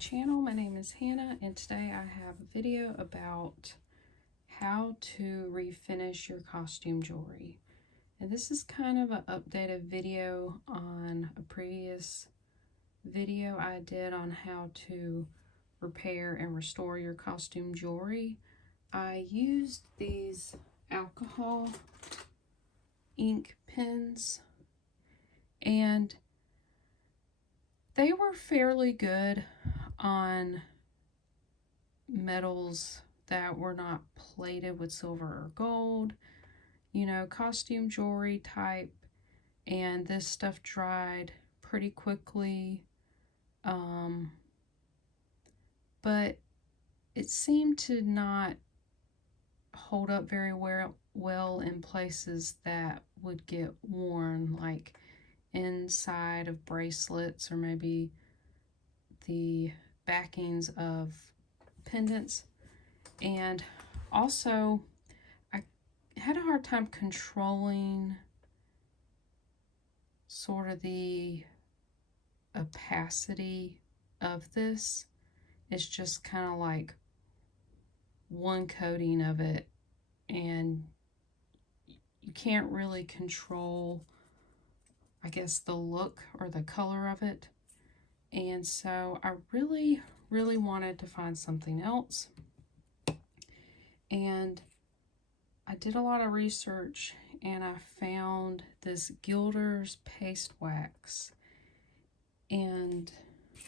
channel. My name is Hannah, and today I have a video about how to refinish your costume jewelry. And this is kind of an updated video on a previous video I did on how to repair and restore your costume jewelry. I used these alcohol ink pens, and they were fairly good on metals that were not plated with silver or gold, you know, costume jewelry type. And this stuff dried pretty quickly, but it seemed to not hold up very well in places that would get worn, like inside of bracelets or maybe the backings of pendants. And also I had a hard time controlling sort of the opacity of this. It's just kind of like one coating of it, and you can't really control, I guess, the look or the color of it. And so I really wanted to find something else. And I did a lot of research, and I found this Gilder's paste wax. And I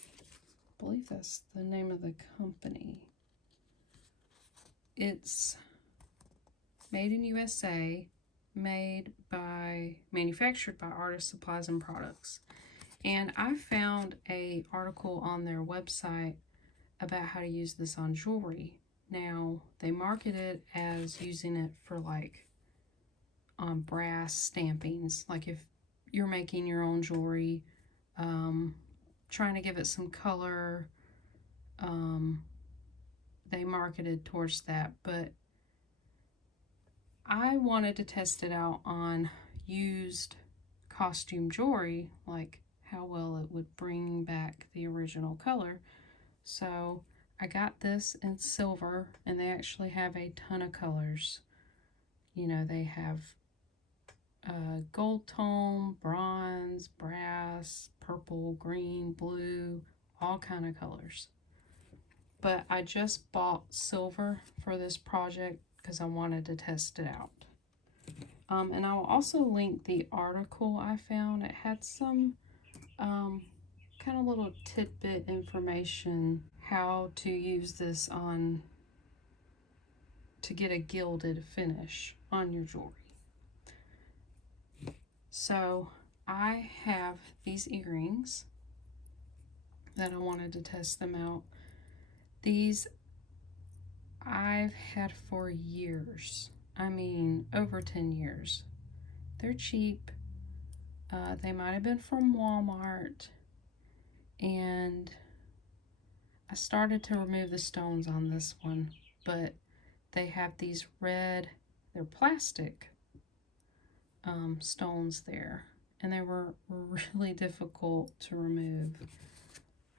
believe that's the name of the company. It's made in USA, manufactured by Artist Supplies and Products. And I found an article on their website about how to use this on jewelry. Now, they market it as using it for like on brass stampings, like if you're making your own jewelry, trying to give it some color, they marketed towards that. But I wanted to test it out on used costume jewelry, like how well it would bring back the original color. So I got this in silver, and they actually have a ton of colors. You know, they have gold tone, bronze, brass, purple, green, blue, all kind of colors. But I just bought silver for this project because I wanted to test it out. And I will also link the article I found. It had some kind of little tidbit information how to use this on to get a gilded finish on your jewelry. So I have these earrings that I wanted to test them out. These I've had for years. I mean, over 10 years. They're cheap. They might have been from Walmart. And I started to remove the stones on this one, but they have these red, they're plastic stones there, and they were really difficult to remove.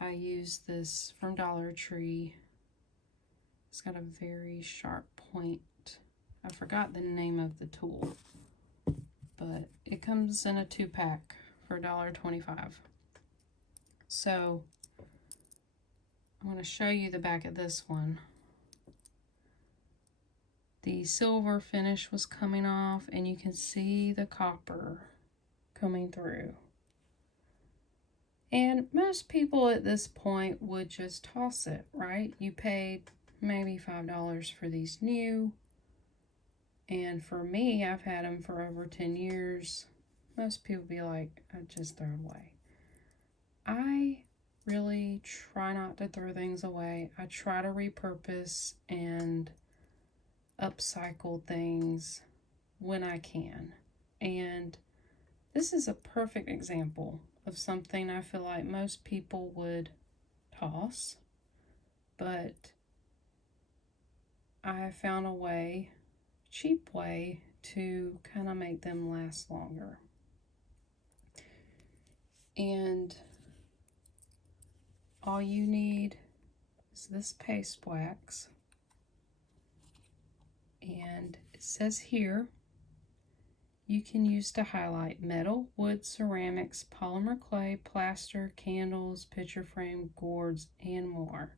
I used this from Dollar Tree. It's got a very sharp point. I forgot the name of the tool, but it comes in a 2-pack for $1.25. So I'm going to show you the back of this one. The silver finish was coming off, and you can see the copper coming through. And most people at this point would just toss it, right? You paid maybe $5 for these new. And for me, I've had them for over 10 years. Most people be like, I'd just throw it away. I really try not to throw things away. I try to repurpose and upcycle things when I can. And this is a perfect example of something I feel like most people would toss, but I found a way, cheap way, to kind of make them last longer. And all you need is this paste wax. And it says here, you can use to highlight metal, wood, ceramics, polymer clay, plaster, candles, picture frame, gourds, and more.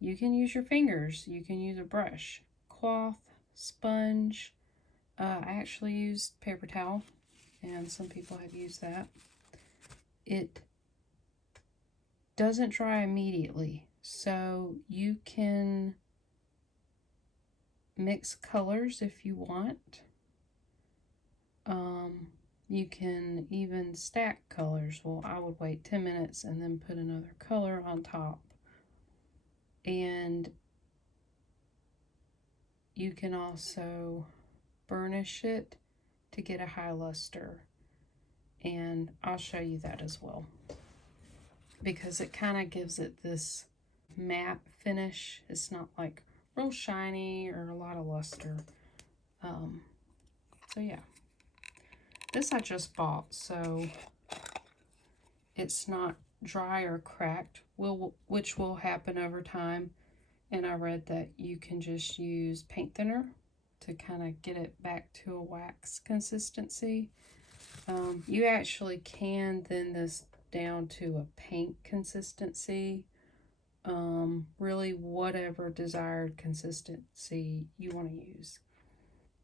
You can use your fingers. You can use a brush, cloth, sponge. I actually used paper towel, and some people have used that. It doesn't dry immediately, so you can mix colors if you want. You can even stack colors. Well, I would wait 10 minutes and then put another color on top. And you can also burnish it to get a high luster. And I'll show you that as well, because it kind of gives it this matte finish. It's not like real shiny or a lot of luster. So yeah. This I just bought, so it's not dry or cracked, which will happen over time. And I read that you can just use paint thinner to kind of get it back to a wax consistency. You actually can thin this down to a paint consistency. Really whatever desired consistency you want to use.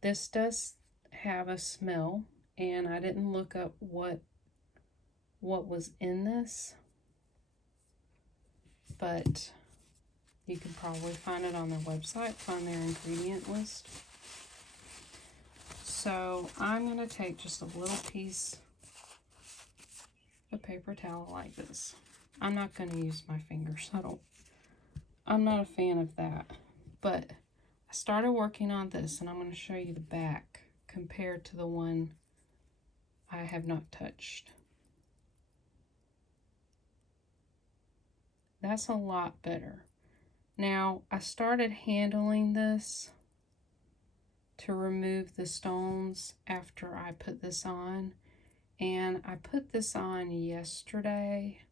This does have a smell, and I didn't look up what was in this, but you can probably find it on their website, find their ingredient list. So I'm going to take just a little piece of paper towel like this. I'm not going to use my fingers. I'm not a fan of that. But I started working on this, and I'm going to show you the back compared to the one I have not touched. That's a lot better. Now, I started handling this to remove the stones after I put this on. And I put this on yesterday.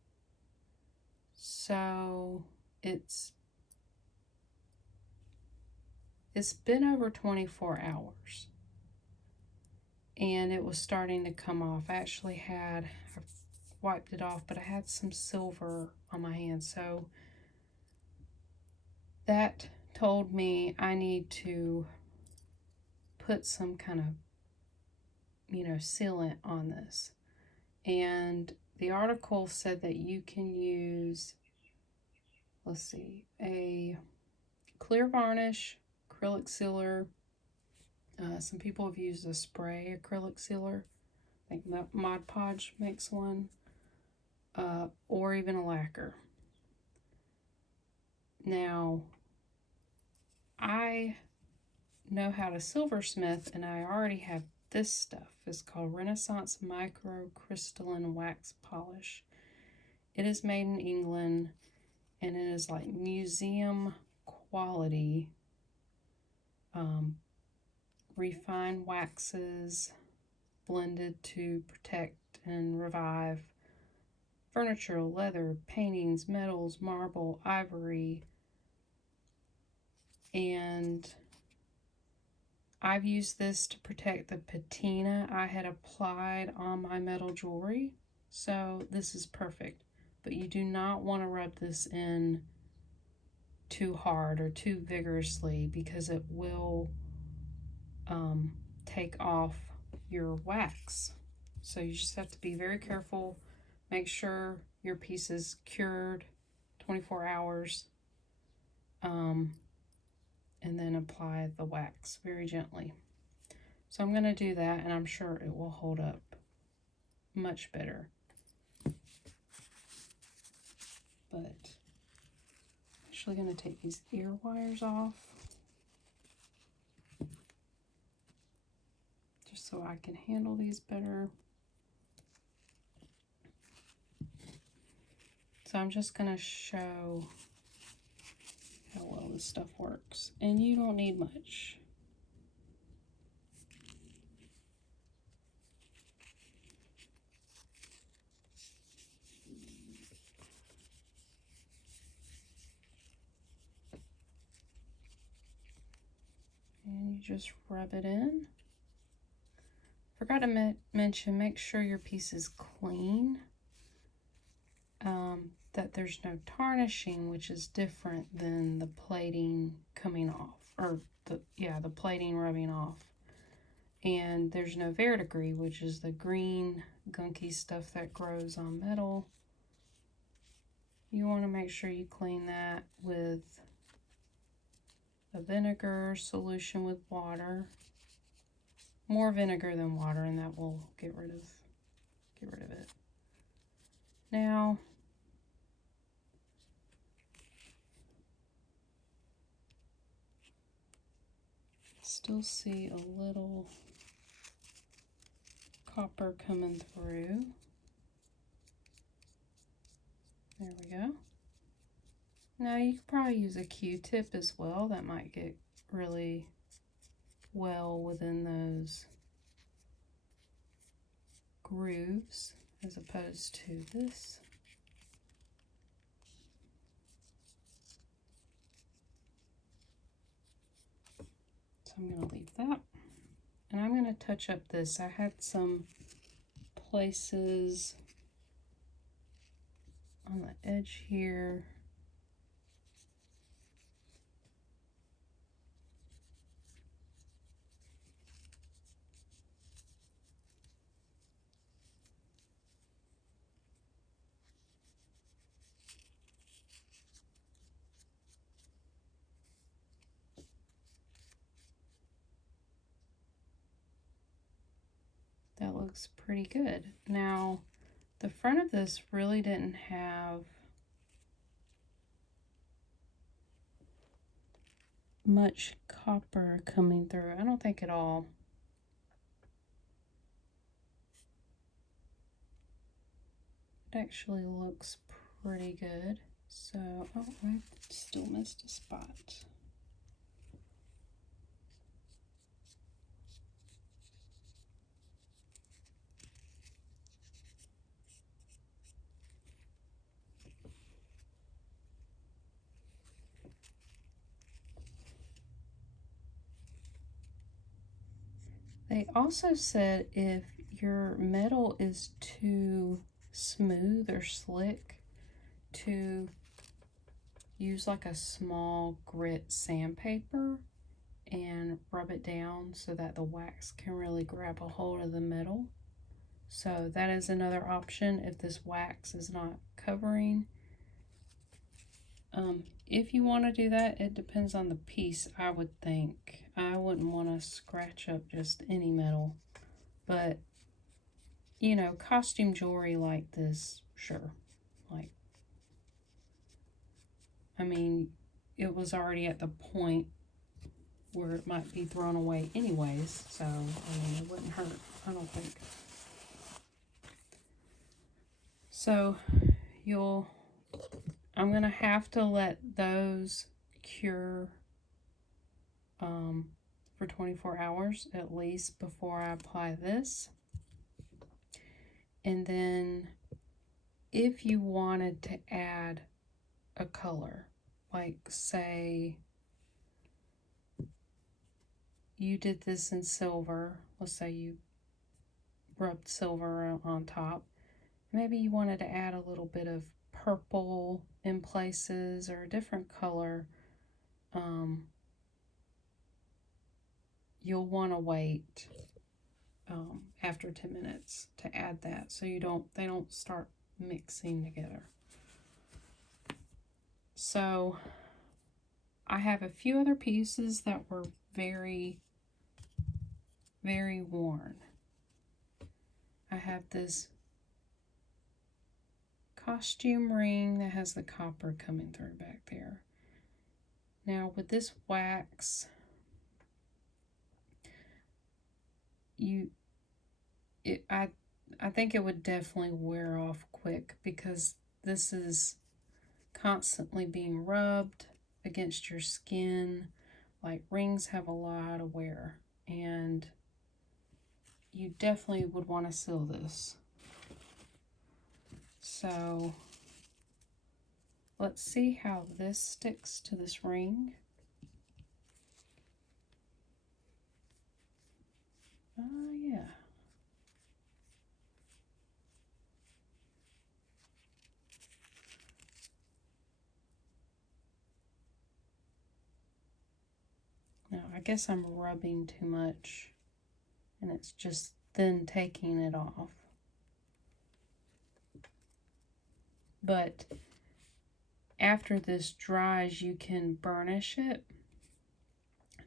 So it's been over 24 hours. And it was starting to come off. I wiped it off, but I had some silver on my hand. So that told me I need to put some kind of, sealant on this. And the article said that you can use, let's see, a clear varnish, acrylic sealer. Some people have used a spray acrylic sealer. I think Mod Podge makes one. Or even a lacquer. Now, I know how to silversmith, and I already have this stuff. It's called Renaissance Micro Crystalline Wax Polish. It is made in England, and it is like museum quality. Refined waxes blended to protect and revive furniture, leather, paintings, metals, marble, ivory, and I've used this to protect the patina I had applied on my metal jewelry, so this is perfect. But you do not want to rub this in too hard or too vigorously, because it will take off your wax. So you just have to be very careful. Make sure your piece is cured 24 hours. And then apply the wax very gently. So I'm going to do that, and I'm sure it will hold up much better. But I'm actually going to take these ear wires off, just so I can handle these better. So I'm just going to show how well this stuff works. And you don't need much. you just rub it in. Forgot to mention, make sure your piece is clean. That there's no tarnishing, which is different than the plating coming off, or the plating rubbing off. And there's no verdigris, which is the green gunky stuff that grows on metal. You want to make sure you clean that with a vinegar solution with water. More vinegar than water, and that will get rid of it. Now, still see a little copper coming through. There we go. Now you could probably use a Q-tip as well. That might get really well within those grooves as opposed to this. So I'm going to leave that. And I'm going to touch up this. I had some places on the edge here. That looks pretty good. Now, the front of this really didn't have much copper coming through. I don't think at all. It actually looks pretty good. So, oh, I still missed a spot. They also said if your metal is too smooth or slick, to use like a small grit sandpaper and rub it down so that the wax can really grab a hold of the metal. So that is another option if this wax is not covering. If you want to do that, it depends on the piece, I would think. I wouldn't want to scratch up just any metal. But, you know, costume jewelry like this, sure. Like, I mean, it was already at the point where it might be thrown away anyways. So, I mean, it wouldn't hurt, I don't think. So, I'm going to have to let those cure for 24 hours at least before I apply this. And then if you wanted to add a color, like say you did this in silver, let's say you rubbed silver on top, maybe you wanted to add a little bit of purple in places or a different color, you'll want to wait after 10 minutes to add that so they don't start mixing together. So I have a few other pieces that were very, very worn. I have this costume ring that has the copper coming through back there. Now with this wax, I think it would definitely wear off quick because this is constantly being rubbed against your skin. Like rings have a lot of wear, and you definitely would want to seal this. So let's see how this sticks to this ring. Yeah. No, I guess I'm rubbing too much and it's just then taking it off. But after this dries, you can burnish it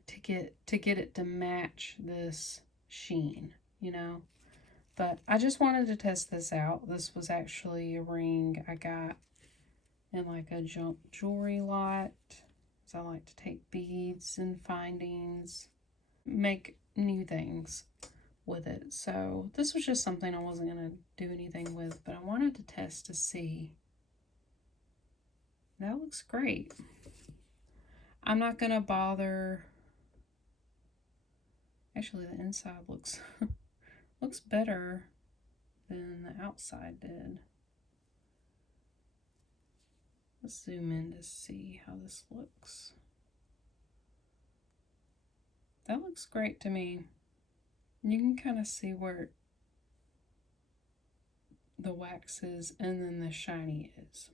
to get it to match this sheen, you know. But I just wanted to test this out. This was actually a ring I got in like a junk jewelry lot. So I like to take beads and findings, make new things with it. So this was just something I wasn't going to do anything with, but I wanted to test to see. That looks great. I'm not going to bother. Actually, the inside looks looks better than the outside did. Let's zoom in to see how this looks. That looks great to me. You can kind of see where the wax is and then the shiny is.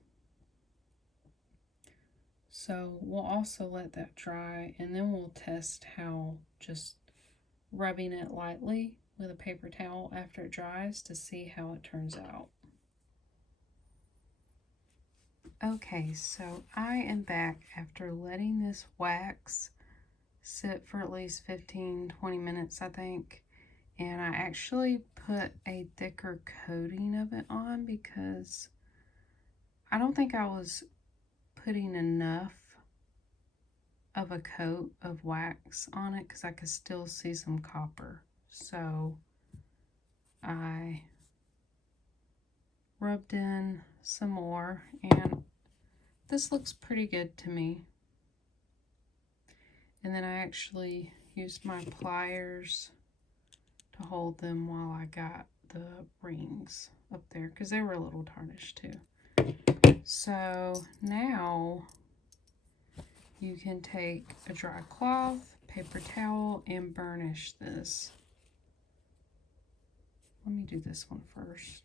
So we'll also let that dry and then we'll test how just rubbing it lightly with a paper towel after it dries to see how it turns out. Okay, so I am back after letting this wax sit for at least 15-20 minutes, I think. And I actually put a thicker coating of it on because I don't think I was putting enough of a coat of wax on it because I could still see some copper. So I rubbed in some more and this looks pretty good to me. And then I actually used my pliers to hold them while I got the rings up there because they were a little tarnished too. So now you can take a dry cloth, paper towel, and burnish this. Let me do this one first.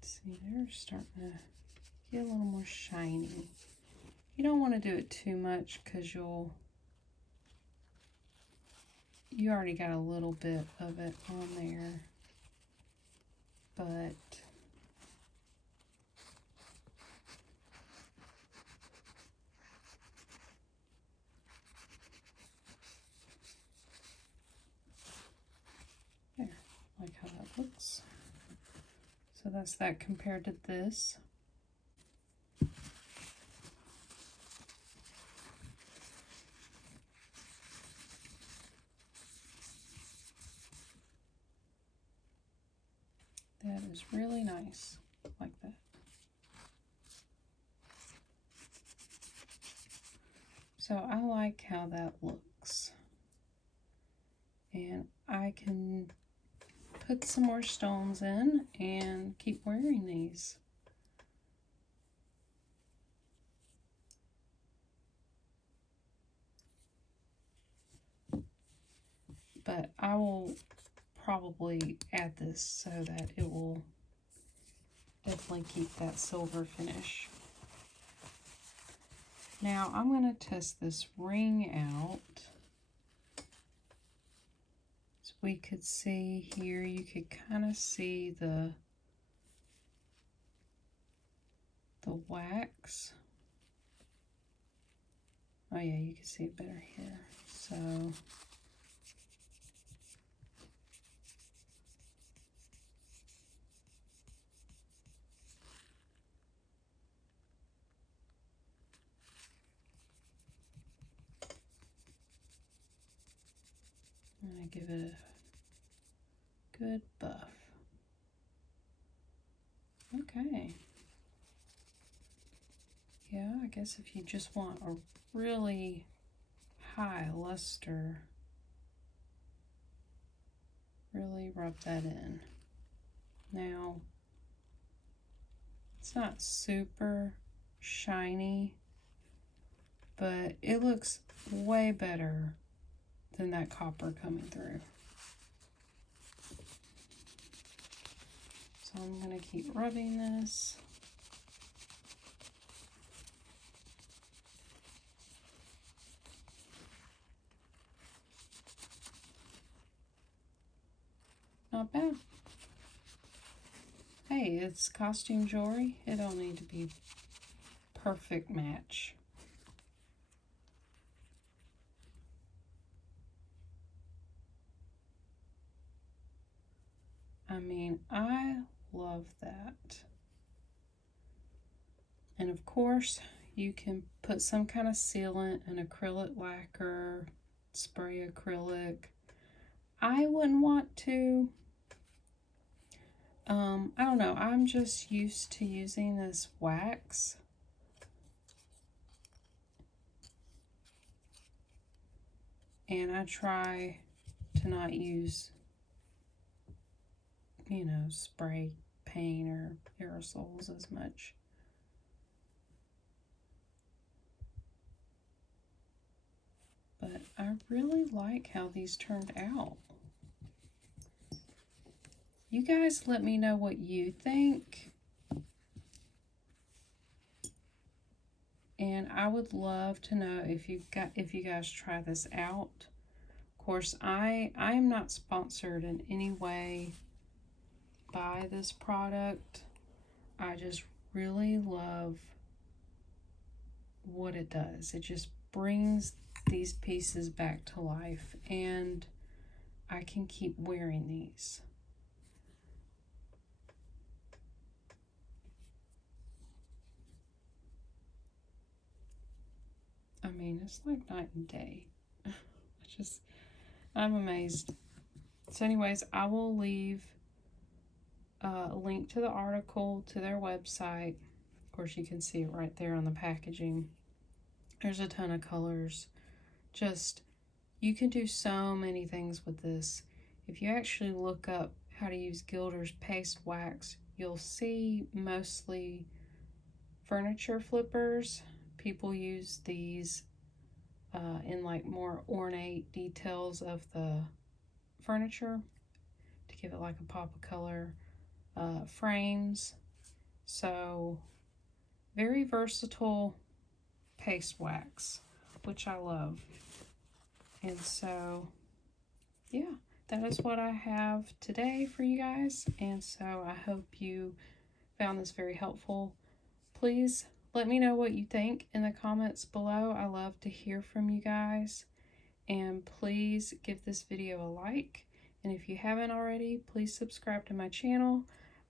See, they're starting to get a little more shiny. You don't want to do it too much because you already got a little bit of it on there, but there, like how that looks. So that's that compared to this. That is really nice, like that. So I like how that looks. And I can put some more stones in and keep wearing these. But I will probably add this so that it will definitely keep that silver finish. Now I'm going to test this ring out. So we could see here, you could kind of see the wax. Oh yeah, you can see it better here. So I'm going to give it a good buff. Okay. Yeah, I guess if you just want a really high luster, really rub that in. Now, It's not super shiny, but it looks way better than that copper coming through. So I'm going to keep rubbing this. Not bad. Hey, it's costume jewelry. It don't need to be perfect match. I mean, I love that. And of course, you can put some kind of sealant, an acrylic lacquer, spray acrylic. I wouldn't want to. I don't know. I'm just used to using this wax. And I try to not use, you know, spray paint or aerosols as much. But I really like how these turned out. You guys let me know what you think. And I would love to know if you guys try this out. Of course, I am not sponsored in any way by this product. I just really love what it does. It just brings these pieces back to life, and I can keep wearing these. I mean, it's like night and day. I'm amazed. So anyways, I will leave a link to the article to their website. Of course, you can see it right there on the packaging. There's a ton of colors. Just, you can do so many things with this. If you actually look up how to use Gilder's paste wax, you'll see mostly furniture flippers. People use these in like more ornate details of the furniture to give it like a pop of color. Frames. So very versatile paste wax, which I love. And so yeah, that is what I have today for you guys. And so I hope you found this very helpful. Please let me know what you think in the comments below. I love to hear from you guys. And please give this video a like. And if you haven't already, please subscribe to my channel.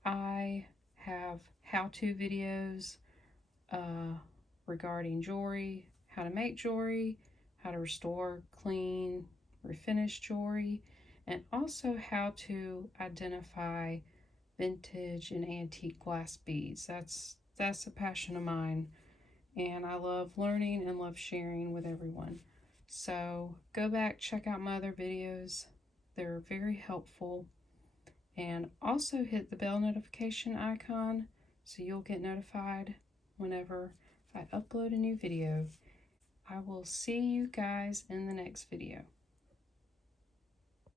I have how-to videos regarding jewelry, how to make jewelry, how to restore, clean, refinish jewelry, and also how to identify vintage and antique glass beads. That's a passion of mine, and I love learning and love sharing with everyone. So go back, check out my other videos. They're very helpful. And also hit the bell notification icon so you'll get notified whenever I upload a new video. I will see you guys in the next video.